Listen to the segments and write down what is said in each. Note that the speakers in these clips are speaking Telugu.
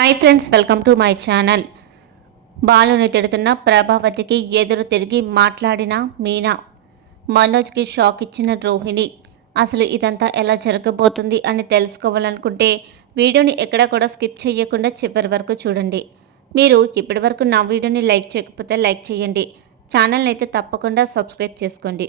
Hi friends welcome to my channel. బాలుని తిడుతున్న ప్రభావతికి ఎదురు తిరిగి మాట్లాడిన మీనా. మనోజ్కి షాక్ ఇచ్చిన రోహిణి. అసలు ఇదంతా ఎలా జరగబోతుంది అని తెలుసుకోవాలనుకుంటే వీడియోని ఎక్కడా కూడా స్కిప్ చేయకుండా చివరి వరకు చూడండి. మీరు ఇప్పటి వరకు నా వీడియోని లైక్ చేయకపోతే లైక్ చేయండి. ఛానల్ని అయితే తప్పకుండా సబ్స్క్రైబ్ చేసుకోండి.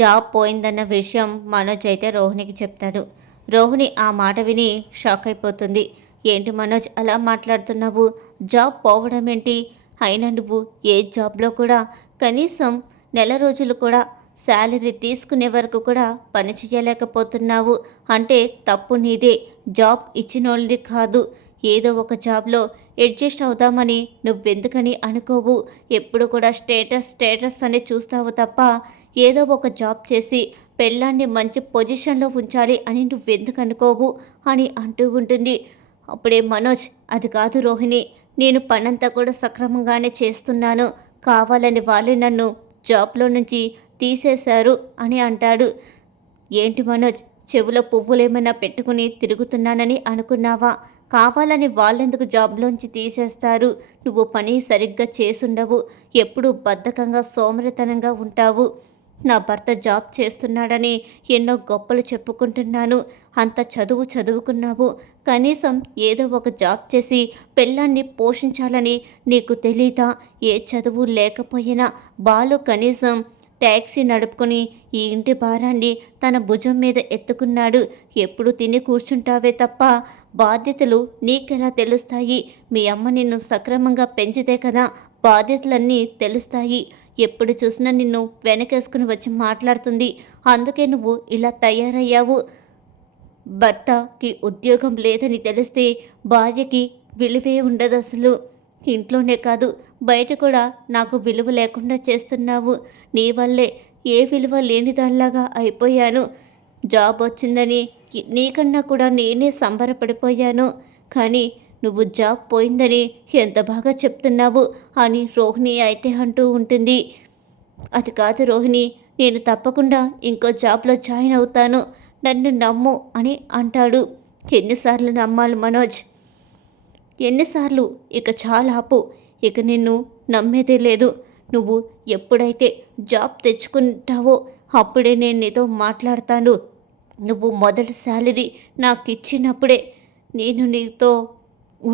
జాబ్ పోయిందన్న విషయం మనోజ్ అయితే రోహిణికి చెప్తాడు. రోహిణి ఆ మాట విని షాక్ అయిపోతుంది. ఏంటి మనోజ్ అలా మాట్లాడుతున్నావు? జాబ్ పోవడం ఏంటి? అయినా నువ్వు ఏ జాబ్లో కూడా కనీసం నెల రోజులు కూడా శాలరీ తీసుకునే వరకు కూడా పని చేయలేకపోతున్నావు. అంటే తప్పు నీదే. జాబ్ ఇచ్చినోళ్ళది కాదు. ఏదో ఒక జాబ్లో అడ్జస్ట్ అవుదామని నువ్వెందుకని అనుకోవు. ఎప్పుడు కూడా స్టేటస్ స్టేటస్ అని చూస్తావు తప్ప ఏదో ఒక జాబ్ చేసి పెళ్ళాన్ని మంచి పొజిషన్లో ఉంచాలి అని నువ్వెందుకు అనుకోవు అని అంటూ ఉంటుంది. అప్పుడే మనోజ్ అది కాదు రోహిణి నేను పనంతా కూడా సక్రమంగానే చేస్తున్నాను. కావాలని వాళ్ళే నన్ను జాబ్లో నుంచి తీసేశారు అని అంటాడు. ఏంటి మనోజ్ చెవులో పువ్వులేమైనా పెట్టుకుని తిరుగుతున్నానని అనుకున్నావా? కావాలని వాళ్ళెందుకు జాబ్లోంచి తీసేస్తారు? నువ్వు పని సరిగ్గా చేసుండవు. ఎప్పుడూ బద్ధకంగా సోమరితనంగా ఉంటావు. నా భర్త జాబ్ చేస్తున్నాడని ఎన్నో గొప్పలు చెప్పుకుంటున్నాను. అంత చదువు చదువుకున్నావు. కనీసం ఏదో ఒక జాబ్ చేసి పిల్లాన్ని పోషించాలని నీకు తెలీదా? ఏ చదువు లేకపోయినా బాలు కనీసం ట్యాక్సీ నడుపుకొని ఈ ఇంటి భారాన్ని తన భుజం మీద ఎత్తుకున్నాడు. ఎప్పుడు తిని కూర్చుంటావే తప్ప బాధ్యతలు నీకెలా తెలుస్తాయి? మీ అమ్మ నిన్ను సక్రమంగా పెంచితే కదా బాధ్యతలన్నీ తెలుస్తాయి. ఎప్పుడు చూసినా నిన్ను వెనకేసుకుని వచ్చి మాట్లాడుతుంది. అందుకే నువ్వు ఇలా తయారయ్యావు. భర్తకి ఉద్యోగం లేదని తెలిస్తే భార్యకి విలువే ఉండదు అసలు. ఇంట్లోనే కాదు బయట కూడా నాకు విలువ లేకుండా చేస్తున్నావు. నీ వల్లే ఏ విలువ లేనిదాల్లాగా అయిపోయాను. జాబ్ వచ్చిందని నీకన్నా కూడా నేనే సంబరపడిపోయాను. కానీ నువ్వు జాబ్ పోయిందని ఎంత బాగా చెప్తున్నావు అని రోహిణి అయితే అంటూ ఉంటుంది. అది కాదు రోహిణి నేను తప్పకుండా ఇంకో జాబ్లో జాయిన్ అవుతాను. నన్ను నమ్ము అని అంటాడు. ఎన్నిసార్లు నమ్మాలి మనోజ్? ఎన్నిసార్లు? ఇక చాలా ఆపు. ఇక నిన్ను నమ్మేదే లేదు. నువ్వు ఎప్పుడైతే జాబ్ తెచ్చుకుంటావో అప్పుడే నేను నీతో మాట్లాడతాను. నువ్వు మొదటి శాలరీ నాకు ఇచ్చినప్పుడే నేను నీతో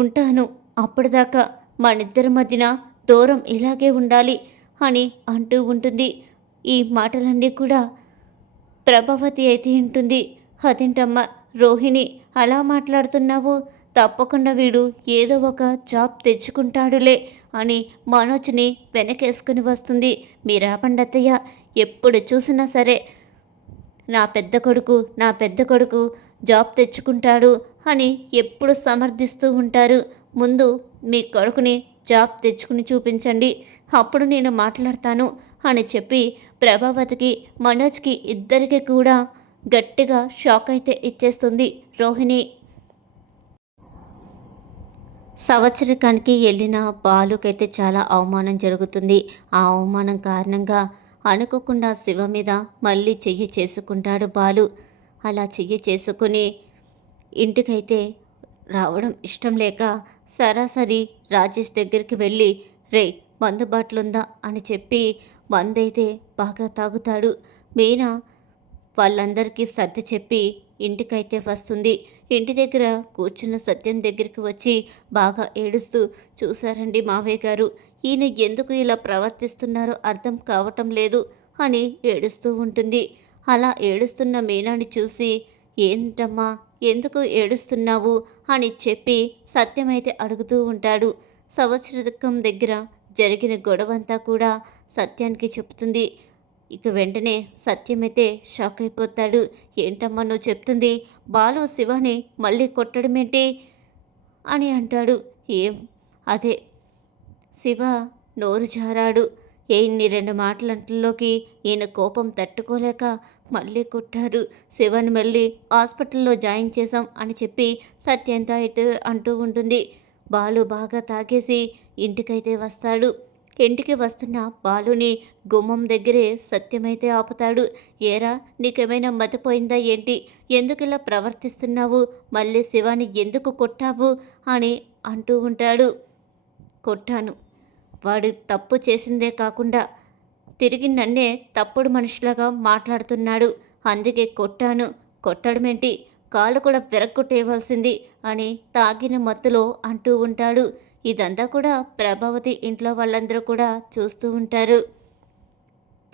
ఉంటాను. అప్పటిదాకా మనిద్దరి మధ్యన దూరం ఇలాగే ఉండాలి అని అంటూ ఉంటుంది. ఈ మాటలన్నీ కూడా ప్రభావతి అయితే ఉంటుంది అదేంటమ్మా రోహిణి అలా మాట్లాడుతున్నావు? తప్పకుండా వీడు ఏదో ఒక జాబ్ తెచ్చుకుంటాడులే అని మనోజ్ని వెనకేసుకుని వస్తుంది. మీరాపండత్తయ్య ఎప్పుడు చూసినా సరే నా పెద్ద కొడుకు నా పెద్ద కొడుకు జాబ్ తెచ్చుకుంటాడు. అని ఎప్పుడు సమర్థిస్తూ ఉంటారు. ముందు మీ కొడుకుని జాబ్ తెచ్చుకుని చూపించండి. అప్పుడు నేను మాట్లాడతాను అని చెప్పి ప్రభావతికి మనోజ్కి ఇద్దరికి కూడా గట్టిగా షాక్ అయితే ఇచ్చేస్తుంది రోహిణి. సంవత్సరకానికి వెళ్ళిన బాలుకైతే చాలా అవమానం జరుగుతుంది. ఆ అవమానం కారణంగా అనుకోకుండా శివ మీద మళ్ళీ చెయ్యి చేసుకుంటాడు బాలు. అలా చెయ్యి చేసుకుని ఇంటికైతే రావడం ఇష్టం లేక సరాసరి రాజేష్ దగ్గరికి వెళ్ళి రే మందు బాట్లుందా? అని చెప్పి మందైతే బాగా తాగుతాడు. మీనా వాళ్ళందరికీ సర్ది చెప్పి ఇంటికైతే వస్తుంది. ఇంటి దగ్గర కూర్చున్న సత్యం దగ్గరికి వచ్చి బాగా ఏడుస్తూ చూశారండి మావయ్య గారు ఈయన ఎందుకు ఇలా ప్రవర్తిస్తున్నారో అర్థం కావటం లేదు అని ఏడుస్తూ ఉంటుంది. అలా ఏడుస్తున్న మీనాని చూసి ఏంటమ్మా ఎందుకు ఏడుస్తున్నావు? అని చెప్పి సత్యమైతే అడుగుతూ ఉంటాడు. సంవత్సరకం దగ్గర జరిగిన గొడవంతా కూడా సత్యానికి చెప్తుంది ఇక వెంటనే సత్యమైతే షాక్ అయిపోతాడు. ఏంటమ్మా నువ్వు చెప్తుంది? బాలు శివని మళ్ళీ కొట్టడమేంటి? అని అంటాడు. ఏం? అదే శివ నోరు జారాడు. ఇన్ని రెండు మాటలంటల్లోకి ఈయన కోపం తట్టుకోలేక మళ్ళీ కొట్టారు. శివని మళ్ళీ హాస్పిటల్లో జాయిన్ చేశాం అని చెప్పి సత్యంత ఇటు అంటూ ఉంటుంది. బాలు బాగా తాగేసి ఇంటికైతే వస్తాడు. ఇంటికి వస్తున్న బాలుని గుమ్మం దగ్గరే సత్యమైతే ఆపుతాడు. ఏరా నీకేమైనా మతిపోయిందా ఏంటి? ఎందుకు ఇలా ప్రవర్తిస్తున్నావు? మళ్ళీ శివాని ఎందుకు కొట్టావు? అని అంటూ ఉంటాడు. కొట్టాను. వాడు తప్పు చేసిందే కాకుండా తిరిగి నన్నే తప్పుడు మనుషులాగా మాట్లాడుతున్నాడు. అందుకే కొట్టాను. కొట్టడమేంటి? కాలు కూడా విరగొట్టేయవలసింది అని తాగిన మత్తులో అంటూ ఉంటాడు. ఇదంతా కూడా ప్రభావతి ఇంట్లో వాళ్ళందరూ కూడా చూస్తూ ఉంటారు.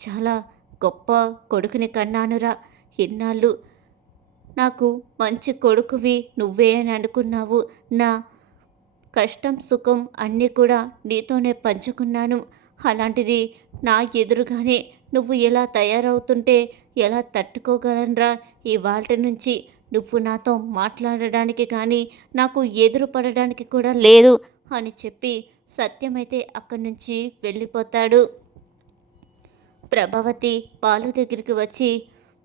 చాలా గొప్ప కొడుకుని కన్నానురా. ఇన్నాళ్ళు నాకు మంచి కొడుకువి నువ్వే అని అనుకున్నావు. నా కష్టం సుఖం అన్నీ కూడా నీతోనే పంచుకున్నాను. అలాంటిది నా ఎదురుగానే నువ్వు ఎలా తయారవుతుంటే ఎలా తట్టుకోగలనరా? ఈ నుంచి నువ్వు నాతో మాట్లాడడానికి కానీ నాకు ఎదురు పడడానికి కూడా లేదు అని చెప్పి సత్యమైతే అక్కడి నుంచి వెళ్ళిపోతాడు. ప్రభావతి బాలు దగ్గరికి వచ్చి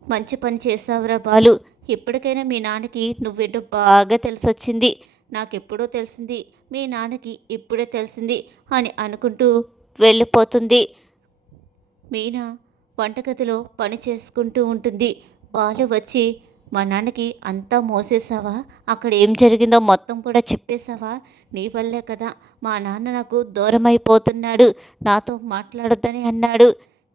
మంచి పని చేసావురా బాలు. ఇప్పటికైనా మీ నాన్నకి నువ్వేంటో బాగా తెలిసొచ్చింది. నాకెప్పుడో తెలిసింది మీ నాన్నకి ఇప్పుడే తెలిసింది అని అనుకుంటూ వెళ్ళిపోతుంది. మీనా వంటగదిలో పని చేసుకుంటూ ఉంటుంది. బాలు వచ్చి మా నాన్నకి అంతా మోసేసావా అక్కడ ఏం జరిగిందో మొత్తం కూడా చెప్పేశావా? నీ వల్లే కదా మా నాన్న నాకు దూరం అయిపోతున్నాడు నాతో మాట్లాడొద్దని అన్నాడు.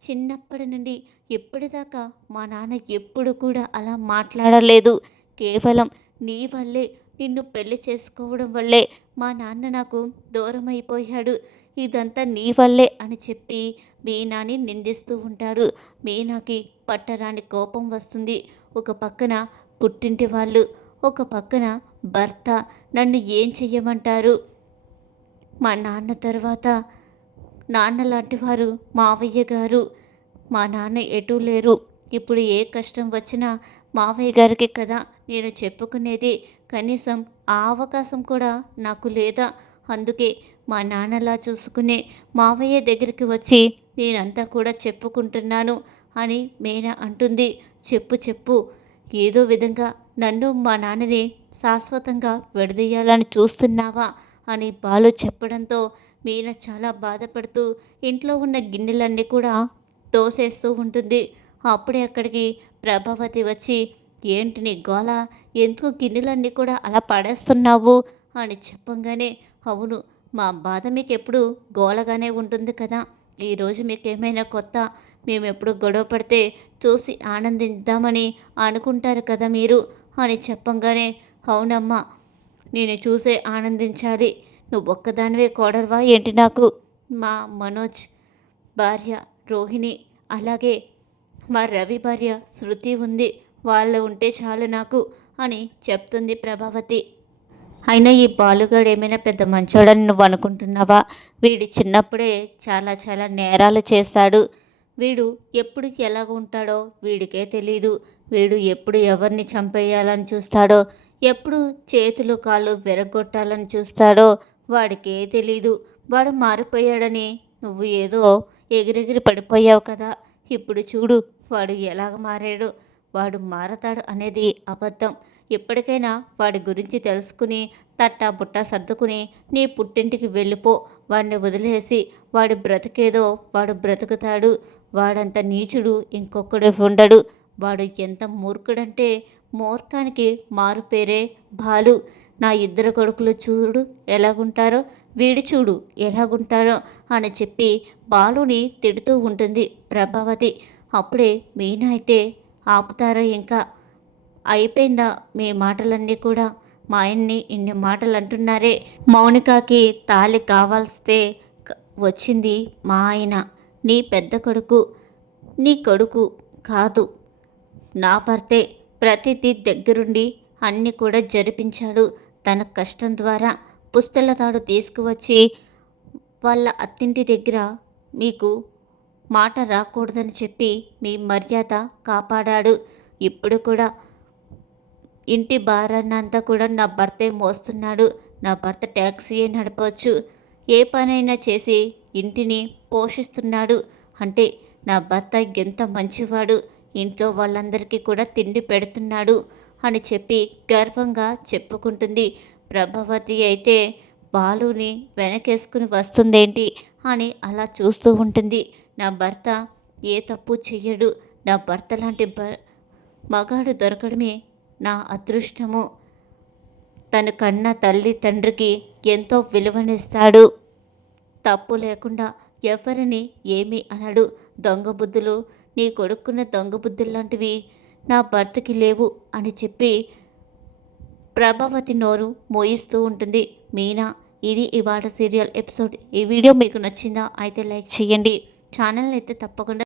చిన్నప్పటి నుండి ఎప్పటిదాకా మా నాన్న ఎప్పుడు కూడా అలా మాట్లాడలేదు. కేవలం నీ వల్లే నిన్ను పెళ్ళి చేసుకోవడం వల్లే మా నాన్న నాకు దూరం అయిపోయాడు ఇదంతా నీ వల్లే అని చెప్పి మీనాని నిందిస్తూ ఉంటాడు. మీనాకి పట్టరాని కోపం వస్తుంది. ఒక పక్కన పుట్టింటి వాళ్ళు ఒక పక్కన భర్త నన్ను ఏం చెయ్యమంటారు? మా నాన్న తర్వాత నాన్న లాంటి వారు మావయ్య గారు. మా నాన్న ఎటూ లేరు. ఇప్పుడు ఏ కష్టం వచ్చినా మావయ్య గారికి కదా నేను చెప్పుకునేది. కనీసం ఆ అవకాశం కూడా నాకు లేదా. అందుకే మా నాన్నలా చూసుకునే మావయ్య దగ్గరికి వచ్చి నేనంతా కూడా చెప్పుకుంటున్నాను అని మీనా అంటుంది. చెప్పు చెప్పు. ఏదో విధంగా నన్ను మా నాన్నని శాశ్వతంగా విడదీయాలని చూస్తున్నావా అని బాలు చెప్పడంతో మీన చాలా బాధపడుతూ ఇంట్లో ఉన్న గిన్నెలన్నీ కూడా తోసేస్తూ ఉంటుంది. అప్పుడే అక్కడికి ప్రభావతి వచ్చి ఏంటి నీ గోల? ఎందుకు గిన్నెలన్నీ కూడా అలా పడేస్తున్నావు? అని చెప్పంగానే అవును మా బాధ మీకు ఎప్పుడు గోలగానే ఉంటుంది కదా. ఈరోజు మీకు ఏమైనా కొత్త మేము ఎప్పుడు గొడవ పడితే చూసి ఆనందిద్దామని అనుకుంటారు కదా మీరు? అని చెప్పంగానే అవునమ్మా నేను చూసే ఆనందించాలి. నువ్వు ఒక్కదానివే కోడర్వా ఏంటి నాకు? మా మనోజ్ భార్య రోహిణి అలాగే మా రవి భార్య శృతి ఉంది. వాళ్ళు ఉంటే చాలు నాకు అని చెప్తుంది ప్రభావతి. అయినా ఈ బాలుగాడు ఏమైనా పెద్ద మంచోడని నువ్వు అనుకుంటున్నావా? వీడు చిన్నప్పుడే చాలా చాలా నేరాలు చేశాడు. వీడు ఎప్పుడు ఎలాగ ఉంటాడో వీడికే తెలీదు. వీడు ఎప్పుడు ఎవరిని చంపేయాలని చూస్తాడో ఎప్పుడు చేతులు కాళ్ళు విరగొట్టాలని చూస్తాడో వాడికే తెలీదు. వాడు మారిపోయాడని నువ్వు ఏదో ఎగిరెగిరి పడిపోయావు కదా. ఇప్పుడు చూడు వాడు ఎలాగ మారాడు. వాడు మారతాడు అనేది అబద్ధం. ఎప్పటికైనా వాడి గురించి తెలుసుకుని తట్టా బుట్ట సర్దుకుని నీ పుట్టింటికి వెళ్ళిపో. వాడిని వదిలేసి వాడి బ్రతికేదో వాడు బ్రతుకుతాడు. వాడంత నీచుడు ఇంకొకడు ఉండడు. వాడు ఎంత మూర్ఖుడంటే మూర్ఖానికి మారు పేరే బాలు. నా ఇద్దరు కొడుకులు చూడు ఎలాగుంటారో వీడి చూడు ఎలాగుంటారో అని చెప్పి బాలుని తిడుతూ ఉంటుంది ప్రభావతి. అప్పుడే మీనా అయితే ఆపుతారో ఇంకా? అయిపోయిందా మీ మాటలన్నీ కూడా? మా ఆయన్ని ఇన్ని మాటలు అంటున్నారే మౌనికాకి తాళి కావాల్స్తే వచ్చింది మా ఆయన. నీ పెద్ద కొడుకు నీ కొడుకు కాదు. నా భర్తే ప్రతిదీ దగ్గరుండి అన్ని కూడా జరిపించాడు. తన కష్టం ద్వారా పుస్తల తాడు తీసుకువచ్చి వాళ్ళ అత్తింటి దగ్గర మీకు మాట రాకూడదని చెప్పి మీ మర్యాద కాపాడాడు. ఇప్పుడు కూడా ఇంటి భారాన్నంతా కూడా నా భర్తే మోస్తున్నాడు. నా భర్త ట్యాక్సీయే నడపవచ్చు. ఏ పనైనా చేసి ఇంటిని పోషిస్తున్నాడు. అంటే నా భర్త ఎంత మంచివాడు. ఇంట్లో వాళ్ళందరికీ కూడా తిండి పెడుతున్నాడు అని చెప్పి గర్వంగా చెప్పుకుంటుంది. ప్రభావతి అయితే బాలుని వెనకేసుకుని వస్తుందేంటి అని అలా చూస్తూ ఉంటుంది. నా భర్త ఏ తప్పు చెయ్యడు. నా భర్త లాంటి బ మగాడు దొరకడమే నా అదృష్టము. తను కన్న తల్లి తండ్రికి ఎంతో విలువనిస్తాడు. తప్పు లేకుండా ఎవరిని ఏమి అనడు. దొంగ బుద్ధులు నీ కొడుకున్న దొంగ బుద్ధులు లాంటివి నా భర్తకి లేవు అని చెప్పి ప్రభావతి నోరు మోయిస్తూ ఉంటుంది. మీనా ఇది ఇవాళ సీరియల్ ఎపిసోడ్. ఈ వీడియో మీకు నచ్చిందా? అయితే లైక్ చేయండి. ఛానల్ అయితే తప్పకుండా